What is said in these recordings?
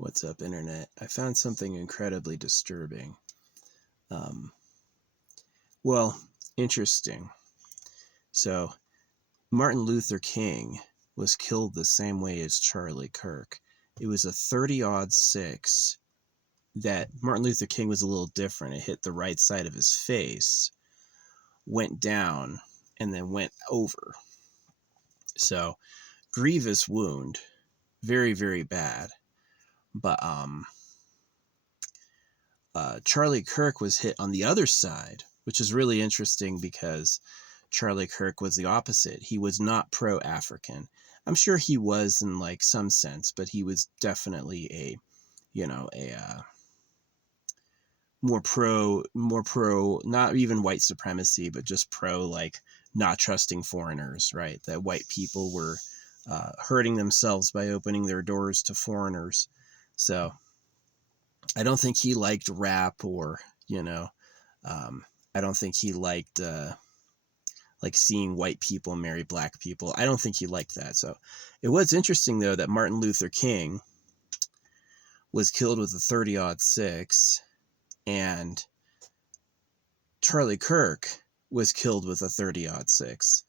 What's up, Internet? I found something incredibly disturbing. Um, well, interesting. So, Martin Luther King was killed the same way as Charlie Kirk. It was a 30-06 that Martin Luther King was a little different. It hit the right side of his face, went down, and then went over. So, grievous wound. Very, very bad. But, Charlie Kirk was hit on the other side, which is really interesting because Charlie Kirk was the opposite. He was not pro-African. I'm sure he was in like some sense, but he was definitely a more pro, not even white supremacy, but just pro like not trusting foreigners, right? That white people were hurting themselves by opening their doors to foreigners. So I don't think he liked rap or, I don't think he liked like seeing white people marry black people. I don't think he liked that. So it was interesting, though, that Martin Luther King was killed with a 30-06 and Charlie Kirk was killed with a 30-06.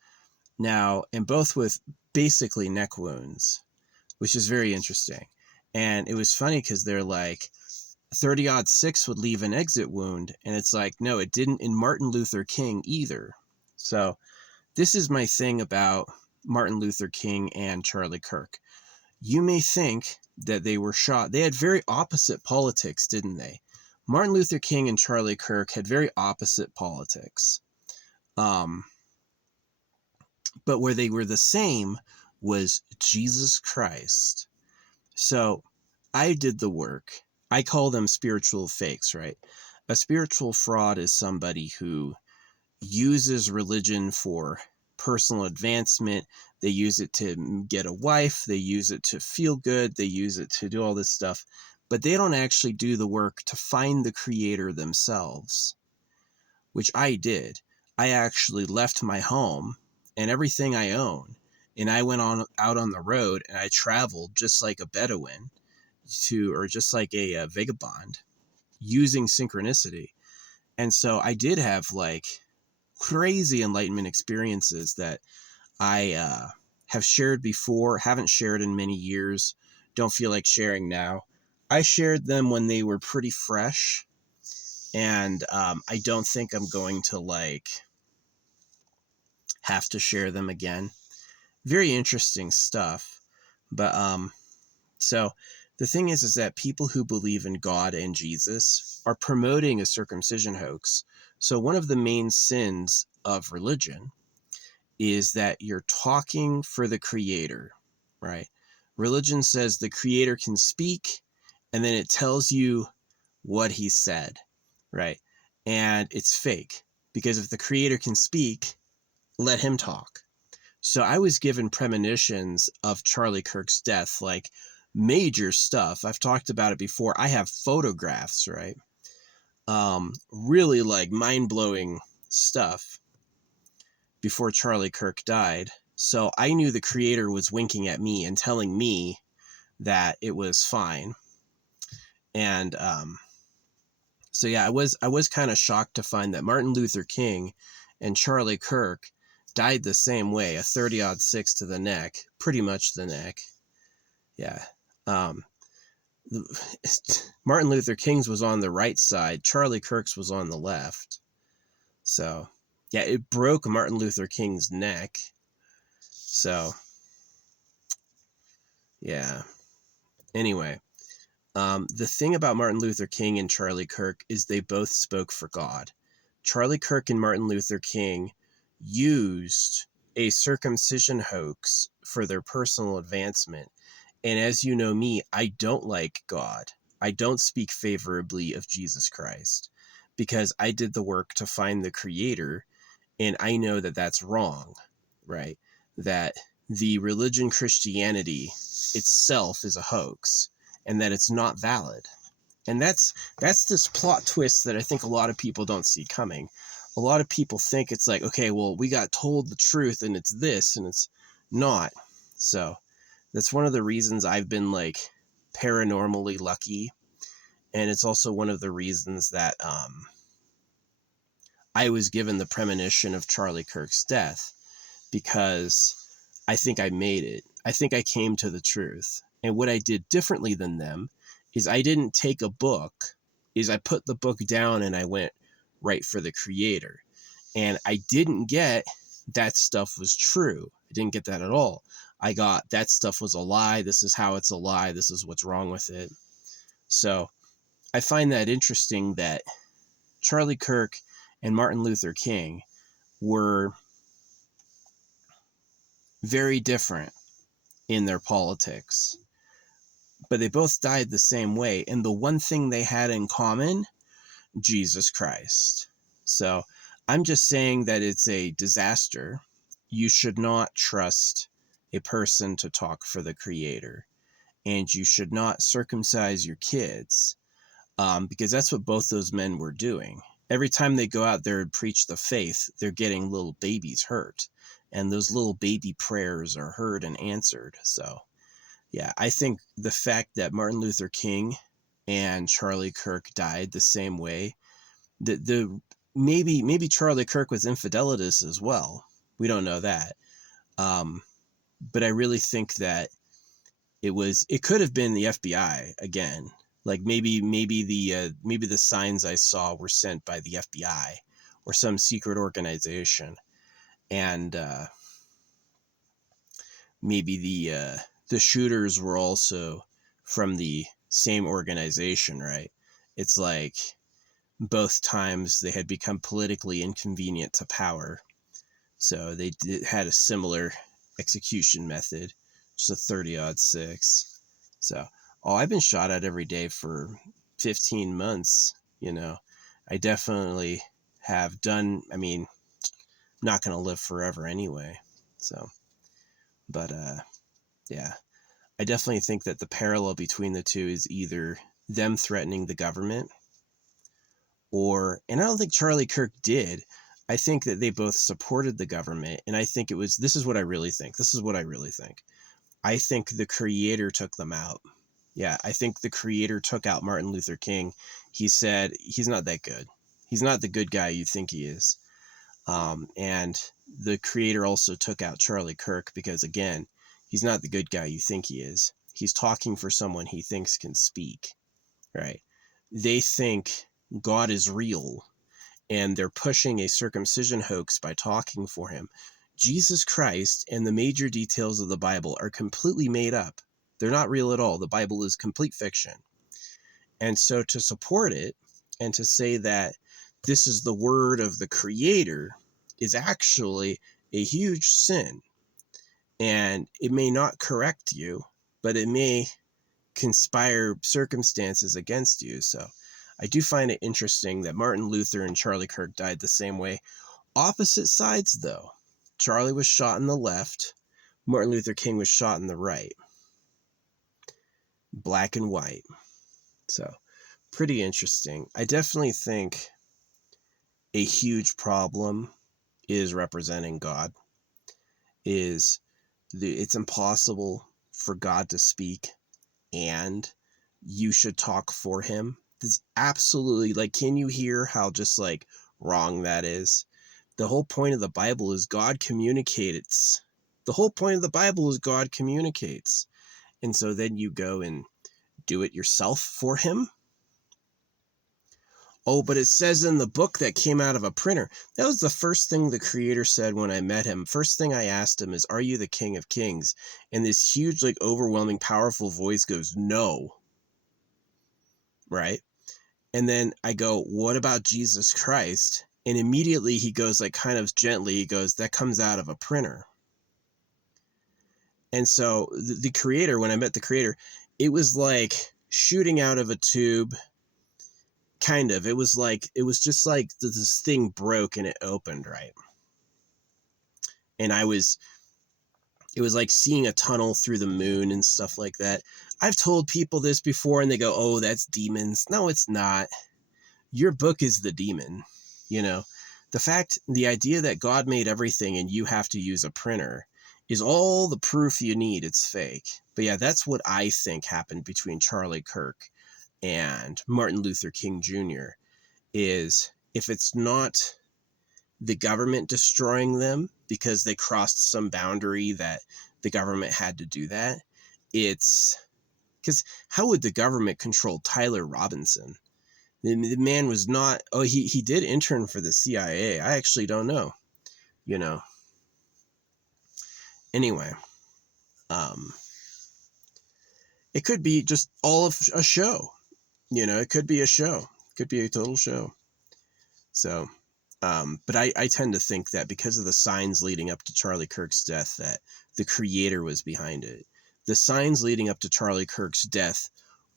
Now, and both with basically neck wounds, which is very interesting. And it was funny because they're like, 30-06 would leave an exit wound. And it's like, no, it didn't in Martin Luther King either. So this is my thing about Martin Luther King and Charlie Kirk. You may think that they were shot. They had very opposite politics, didn't they? Martin Luther King and Charlie Kirk had very opposite politics. But where they were the same was Jesus Christ. So I did the work. I call them spiritual fakes, right? A spiritual fraud is somebody who uses religion for personal advancement. They use it to get a wife. They use it to feel good. They use it to do all this stuff. But they don't actually do the work to find the creator themselves, which I did. I actually left my home and everything I own, and I went out on the road, and I traveled just like a Bedouin or just like a vagabond, using synchronicity. And so I did have like crazy enlightenment experiences that I have shared before, haven't shared in many years, don't feel like sharing now. I shared them when they were pretty fresh, and I don't think I'm going to like have to share them again. Very interesting stuff. But so the thing is that people who believe in God and Jesus are promoting a circumcision hoax. So one of the main sins of religion is that you're talking for the creator, right? Religion says the creator can speak, and then it tells you what he said, right? And it's fake, because if the creator can speak, let him talk. So I was given premonitions of Charlie Kirk's death, like major stuff. I've talked about it before. I have photographs, right? Really like mind-blowing stuff before Charlie Kirk died. So I knew the creator was winking at me and telling me that it was fine. And so yeah, I was kind of shocked to find that Martin Luther King and Charlie Kirk died the same way, a 30-06 to the neck, pretty much the neck. Yeah. Martin Luther King's was on the right side. Charlie Kirk's was on the left. So, yeah, it broke Martin Luther King's neck. So, yeah. Anyway, the thing about Martin Luther King and Charlie Kirk is they both spoke for God. Charlie Kirk and Martin Luther King used a circumcision hoax for their personal advancement. And as you know me, I don't like God. I don't speak favorably of Jesus Christ because I did the work to find the creator, and I know that that's wrong, right? That the religion Christianity itself is a hoax and that it's not valid. And that's this plot twist that I think a lot of people don't see coming. A lot of people think it's like, okay, well, we got told the truth and it's this and it's not. So that's one of the reasons I've been like paranormally lucky. And it's also one of the reasons that I was given the premonition of Charlie Kirk's death, because I think I made it. I think I came to the truth. And what I did differently than them is I didn't take a book, is I put the book down and I went right for the creator. And I didn't get that stuff was true. I didn't get that at all. I got that stuff was a lie. This is how it's a lie. This is what's wrong with it. So I find that interesting that Charlie Kirk and Martin Luther King were very different in their politics, but they both died the same way. And the one thing they had in common, Jesus Christ. So I'm just saying that it's a disaster. You should not trust a person to talk for the creator, and you should not circumcise your kids, because that's what both those men were doing. Every time they go out there and preach the faith, they're getting little babies hurt, and those little baby prayers are heard and answered. So yeah, I think the fact that Martin Luther King and Charlie Kirk died the same way, maybe Charlie Kirk was infidelitous as well. We don't know that. But I really think that it could have been the FBI again. Like maybe the signs I saw were sent by the FBI or some secret organization, and maybe the shooters were also from the same organization, right? It's like both times they had become politically inconvenient to power, so they had a similar execution method, just a 30-06. So, I've been shot at every day for 15 months, I definitely have done. I mean, I'm not going to live forever anyway. So, but yeah, I definitely think that the parallel between the two is either them threatening the government, and I don't think Charlie Kirk did. I think that they both supported the government, and I think this is what I really think. I think the creator took them out. Yeah, I think the creator took out Martin Luther King. He said, he's not that good. He's not the good guy you think he is. And the creator also took out Charlie Kirk because, again, he's not the good guy you think he is. He's talking for someone he thinks can speak, right? They think God is real, and they're pushing a circumcision hoax by talking for him. Jesus Christ and the major details of the Bible are completely made up. They're not real at all. The Bible is complete fiction. And so to support it and to say that this is the word of the creator is actually a huge sin. And it may not correct you, but it may conspire circumstances against you. So I do find it interesting that Martin Luther and Charlie Kirk died the same way. Opposite sides, though. Charlie was shot in the left. Martin Luther King was shot in the right. Black and white. So pretty interesting. I definitely think a huge problem is representing God. It's impossible for God to speak, and you should talk for him. This absolutely, can you hear how just wrong that is? The whole point of the Bible is God communicates. The whole point of the Bible is God communicates. And so then you go and do it yourself for him. Oh, but it says in the book that came out of a printer. That was the first thing the creator said when I met him. First thing I asked him is, are you the King of Kings? And this huge, overwhelming, powerful voice goes, no. Right? And then I go, what about Jesus Christ? And immediately he goes, kind of gently, he goes, that comes out of a printer. And so the creator, when I met the creator, it was like shooting out of a tube. Kind of. It was just like this thing broke and it opened, right? And it was like seeing a tunnel through the moon and stuff like that. I've told people this before and they go, oh, that's demons. No, it's not. Your book is the demon. The idea that God made everything and you have to use a printer is all the proof you need it's fake. But yeah, that's what I think happened between Charlie Kirk and Martin Luther King Jr. is if it's not the government destroying them because they crossed some boundary that the government had to do that, it's because how would the government control Tyler Robinson? The man was not, oh, he did intern for the CIA. I actually don't know, you know. Anyway, it could be just all of a show, you know, it could be a show, it could be a total show. So, but I tend to think that because of the signs leading up to Charlie Kirk's death, that the creator was behind it. The signs leading up to Charlie Kirk's death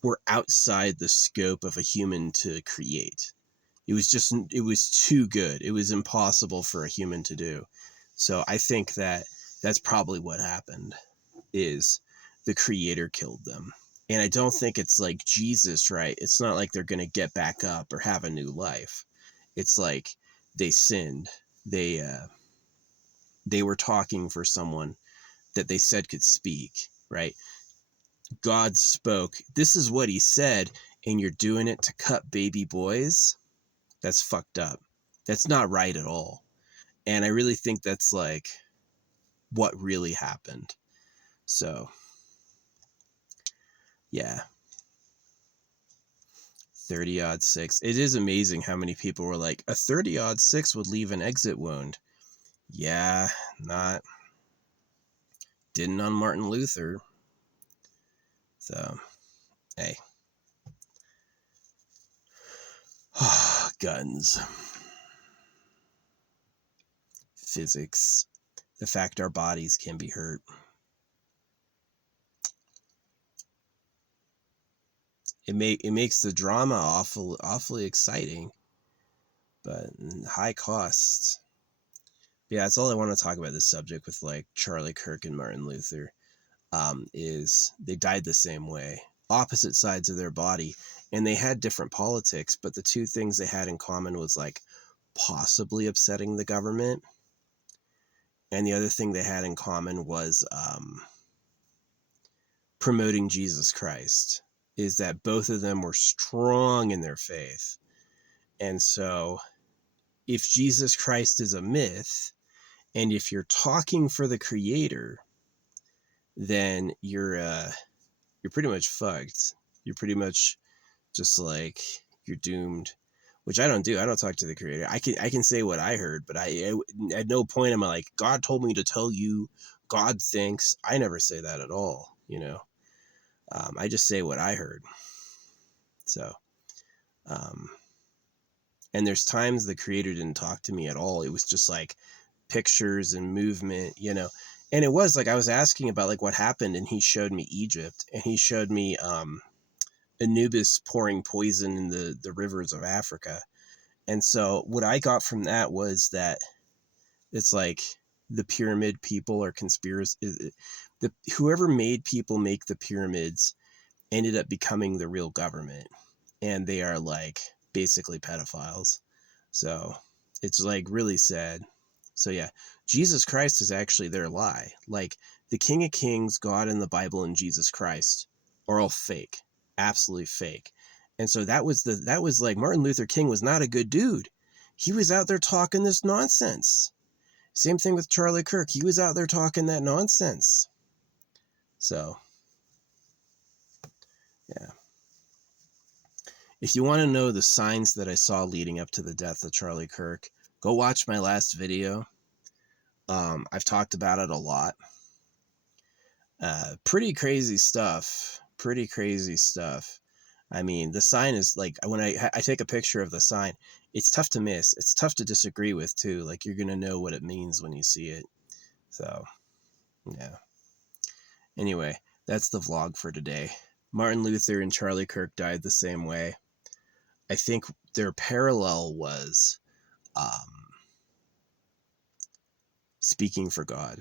were outside the scope of a human to create. It was too good. It was impossible for a human to do. So I think that that's probably what happened, is the creator killed them. And I don't think it's like Jesus, right? It's not like they're going to get back up or have a new life. It's like they sinned. They were talking for someone that they said could speak, right? God spoke. This is what he said, and you're doing it to cut baby boys. That's fucked up. That's not right at all. And I really think that's like what really happened. So, yeah. 30-6. It is amazing how many people were like, a 30-6 would leave an exit wound. Yeah, didn't on Martin Luther. So, hey. Guns. Physics. The fact our bodies can be hurt. It makes the drama awfully exciting, but high costs. Yeah, that's all I want to talk about this subject with like Charlie Kirk and Martin Luther. Is they died the same way, opposite sides of their body, and they had different politics, but the two things they had in common was like possibly upsetting the government, and the other thing they had in common was promoting Jesus Christ. Is that both of them were strong in their faith. And so if Jesus Christ is a myth, and if you're talking for the creator, then you're pretty much fucked. You're pretty much just like, you're doomed, which I don't do. I don't talk to the creator. I can say what I heard, but I at no point am I like, God told me to tell you, God thinks. I never say that at all, you know. I just say what I heard. So, and there's times the creator didn't talk to me at all. It was just like pictures and movement, you know. And it was like I was asking about like what happened, and he showed me Egypt, and he showed me Anubis pouring poison in the rivers of Africa. And so what I got from that was that it's like the pyramid people are conspiracy. Whoever made people make the pyramids ended up becoming the real government, and they are like basically pedophiles. So it's like really sad. So yeah, Jesus Christ is actually their lie. Like the King of Kings, God in the Bible, and Jesus Christ are all fake, absolutely fake. And so that was like Martin Luther King was not a good dude. He was out there talking this nonsense. Same thing with Charlie Kirk. He was out there talking that nonsense. So yeah. If you want to know the signs that I saw leading up to the death of Charlie Kirk, go watch my last video. I've talked about it a lot. Pretty crazy stuff. Pretty crazy stuff. I mean, the sign is like, when I take a picture of the sign, it's tough to miss. It's tough to disagree with too. Like you're going to know what it means when you see it. So, yeah. Anyway, that's the vlog for today. Martin Luther and Charlie Kirk died the same way. I think their parallel was speaking for God.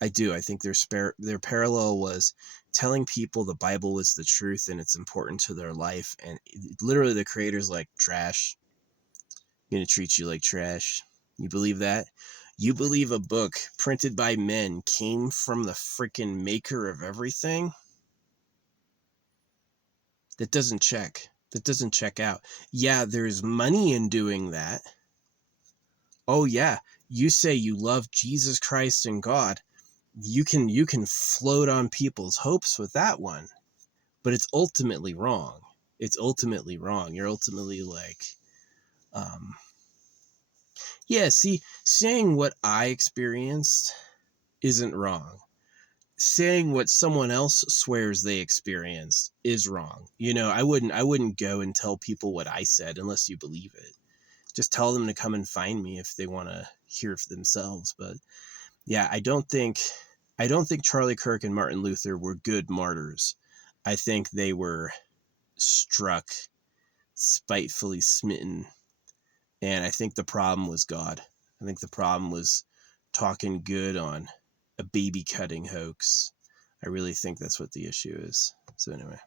I do. I think their parallel was telling people the Bible was the truth and it's important to their life. And literally the creator's like, trash. I'm going to treat you like trash. You believe that? You believe a book printed by men came from the freaking maker of everything? That doesn't check. That doesn't check out. Yeah, there's money in doing that. Oh yeah, you say you love Jesus Christ and God. You can float on people's hopes with that one, but it's ultimately wrong. It's ultimately wrong. You're ultimately like, um, yeah. See, saying what I experienced isn't wrong. Saying what someone else swears they experienced is wrong. I wouldn't go and tell people what I said unless you believe it. Just tell them to come and find me if they want to hear for themselves. But yeah, I don't think Charlie Kirk and Martin Luther were good martyrs. I think they were struck, spitefully smitten, and I think the problem was God. I think the problem was talking good on a baby cutting hoax. I really think that's what the issue is. So anyway.